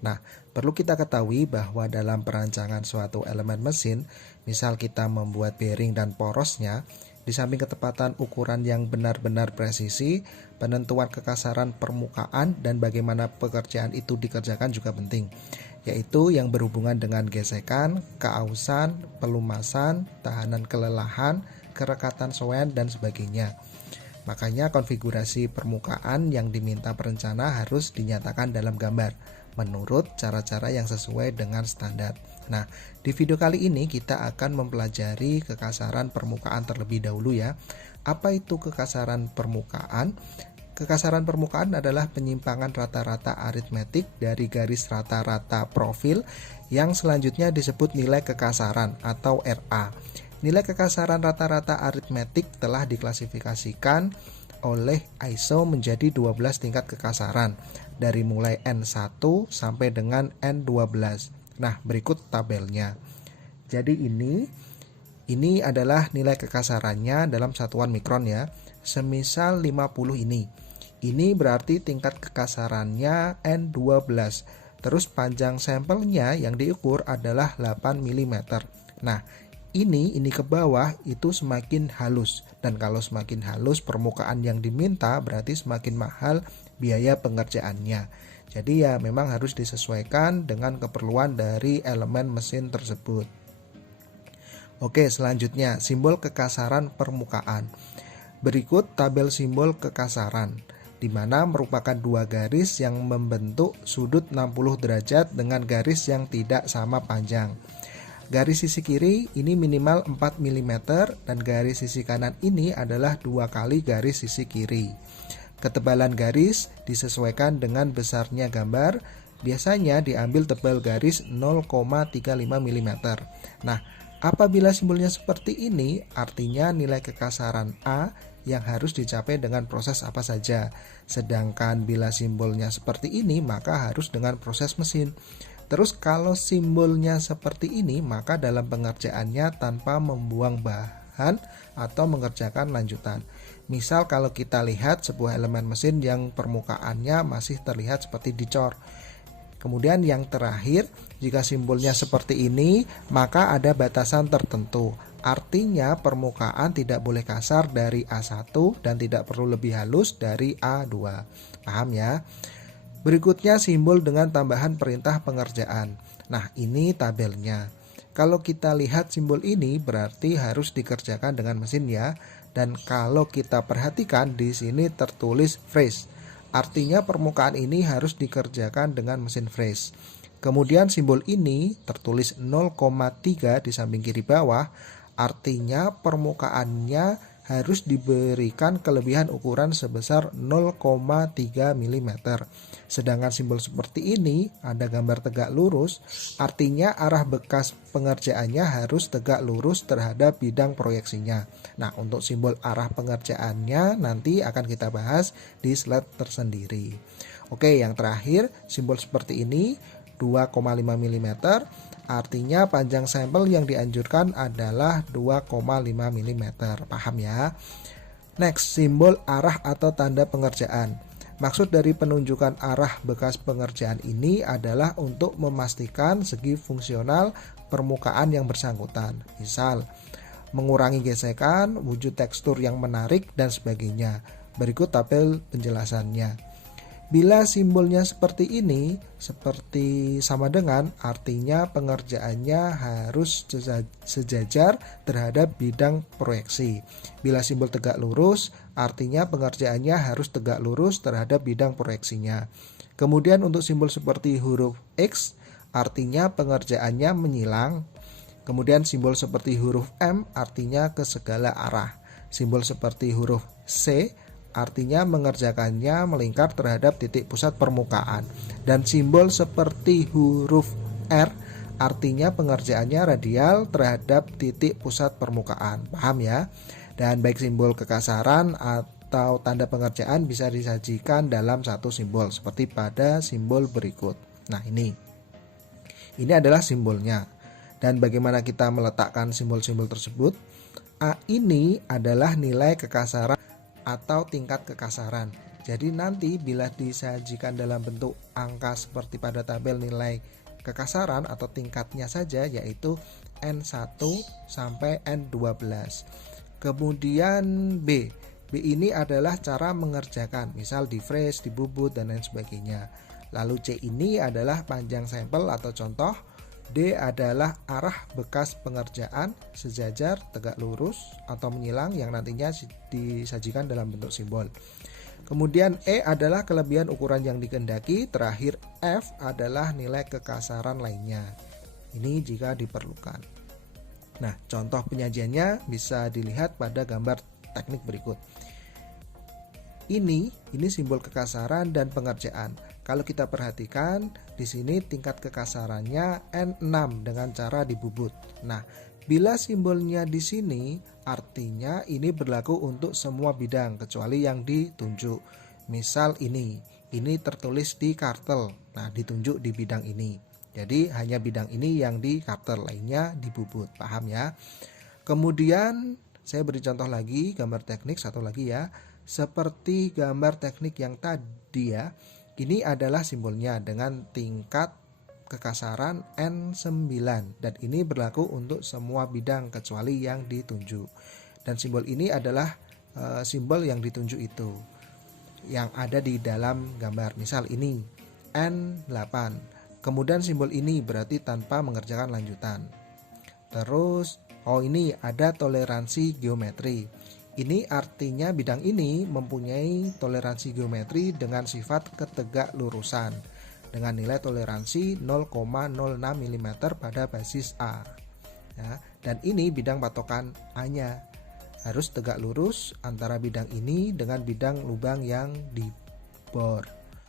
Nah, perlu kita ketahui bahwa dalam perancangan suatu elemen mesin, misal kita membuat bearing dan porosnya, di samping ketepatan ukuran yang benar-benar presisi, penentuan kekasaran permukaan dan bagaimana pekerjaan itu dikerjakan juga penting, yaitu yang berhubungan dengan gesekan, keausan, pelumasan, tahanan kelelahan, kerekatan soean, dan sebagainya. Makanya konfigurasi permukaan yang diminta perencana harus dinyatakan dalam gambar menurut cara-cara yang sesuai dengan standar. Nah, di video kali ini kita akan mempelajari kekasaran permukaan terlebih dahulu ya. Apa itu kekasaran permukaan? Kekasaran permukaan adalah penyimpangan rata-rata aritmetik dari garis rata-rata profil yang selanjutnya disebut nilai kekasaran atau RA. Nilai kekasaran rata-rata aritmetik telah diklasifikasikan oleh ISO menjadi 12 tingkat kekasaran dari mulai N1 sampai dengan N12. Nah, berikut tabelnya. Jadi ini adalah nilai kekasarannya dalam satuan mikron ya. Semisal 50 ini. Ini berarti tingkat kekasarannya N12. Terus panjang sampelnya yang diukur adalah 8 mm. Nah, ini ke bawah itu semakin halus, dan kalau semakin halus permukaan yang diminta berarti semakin mahal biaya pengerjaannya. Jadi ya memang harus disesuaikan dengan keperluan dari elemen mesin tersebut. Oke, selanjutnya simbol kekasaran permukaan. Berikut tabel simbol kekasaran, di mana merupakan dua garis yang membentuk sudut 60 derajat dengan garis yang tidak sama panjang. Garis sisi kiri ini minimal 4 mm dan garis sisi kanan ini adalah 2 kali garis sisi kiri. Ketebalan garis disesuaikan dengan besarnya gambar, biasanya diambil tebal garis 0,35 mm. Nah, apabila simbolnya seperti ini, artinya nilai kekasaran A yang harus dicapai dengan proses apa saja. Sedangkan bila simbolnya seperti ini, maka harus dengan proses mesin. Terus kalau simbolnya seperti ini, maka dalam pengerjaannya tanpa membuang bahan atau mengerjakan lanjutan. Misal kalau kita lihat sebuah elemen mesin yang permukaannya masih terlihat seperti dicor. Kemudian yang terakhir, jika simbolnya seperti ini, maka ada batasan tertentu. Artinya permukaan tidak boleh kasar dari A1 dan tidak perlu lebih halus dari A2. Paham ya? Berikutnya simbol dengan tambahan perintah pengerjaan. Nah, ini tabelnya. Kalau kita lihat simbol ini berarti harus dikerjakan dengan mesin ya. Dan kalau kita perhatikan di sini tertulis fresh. Artinya permukaan ini harus dikerjakan dengan mesin fresh. Kemudian simbol ini tertulis 0,3 di samping kiri bawah. Artinya permukaannya harus diberikan kelebihan ukuran sebesar 0,3 mm. Sedangkan simbol seperti ini ada gambar tegak lurus, artinya arah bekas pengerjaannya harus tegak lurus terhadap bidang proyeksinya. Nah, untuk simbol arah pengerjaannya nanti akan kita bahas di slide tersendiri. Oke, yang terakhir simbol seperti ini 2,5 mm. Artinya panjang sampel yang dianjurkan adalah 2,5 mm. Paham ya? Next, simbol arah atau tanda pengerjaan. Maksud dari penunjukan arah bekas pengerjaan ini adalah untuk memastikan segi fungsional permukaan yang bersangkutan. Misal, mengurangi gesekan, wujud tekstur yang menarik, dan sebagainya. Berikut tabel penjelasannya. Bila simbolnya seperti ini, seperti sama dengan, artinya pengerjaannya harus sejajar terhadap bidang proyeksi. Bila simbol tegak lurus, artinya pengerjaannya harus tegak lurus terhadap bidang proyeksinya. Kemudian untuk simbol seperti huruf X, artinya pengerjaannya menyilang. Kemudian simbol seperti huruf M, artinya ke segala arah. Simbol seperti huruf C, artinya mengerjakannya melingkar terhadap titik pusat permukaan. Dan simbol seperti huruf R artinya pengerjaannya radial terhadap titik pusat permukaan. Paham ya? Dan baik simbol kekasaran atau tanda pengerjaan bisa disajikan dalam satu simbol seperti pada simbol berikut. Nah, ini adalah simbolnya. Dan bagaimana kita meletakkan simbol-simbol tersebut? A ini adalah nilai kekasaran atau tingkat kekasaran. Jadi nanti bila disajikan dalam bentuk angka seperti pada tabel nilai kekasaran atau tingkatnya saja, yaitu N1 sampai N12. Kemudian B ini adalah cara mengerjakan, misal di freeze, dibubut, dan lain sebagainya. Lalu C ini adalah panjang sampel atau contoh. D adalah arah bekas pengerjaan, sejajar, tegak lurus, atau menyilang yang nantinya disajikan dalam bentuk simbol. Kemudian E adalah kelebihan ukuran yang dikehendaki. Terakhir F adalah nilai kekasaran lainnya. Ini jika diperlukan. Nah, contoh penyajiannya bisa dilihat pada gambar teknik berikut. Ini simbol kekasaran dan pengerjaan. Kalau kita perhatikan di sini tingkat kekasarannya N6 dengan cara dibubut. Nah, bila simbolnya di sini artinya ini berlaku untuk semua bidang kecuali yang ditunjuk. Misal ini tertulis di kartel. Nah, ditunjuk di bidang ini. Jadi hanya bidang ini yang di kartel, lainnya dibubut. Paham ya? Kemudian saya beri contoh lagi, gambar teknik satu lagi ya. Seperti gambar teknik yang tadi ya. Ini adalah simbolnya dengan tingkat kekasaran N9 dan ini berlaku untuk semua bidang kecuali yang ditunjuk. Dan simbol ini adalah simbol yang ditunjuk itu yang ada di dalam gambar. Misal ini N8. Kemudian simbol ini berarti tanpa mengerjakan lanjutan. Terus ini ada toleransi geometri. Ini artinya bidang ini mempunyai toleransi geometri dengan sifat ketegak lurusan dengan nilai toleransi 0,06 mm pada basis A. Ya, dan ini bidang patokan A-nya harus tegak lurus antara bidang ini dengan bidang lubang yang dibor.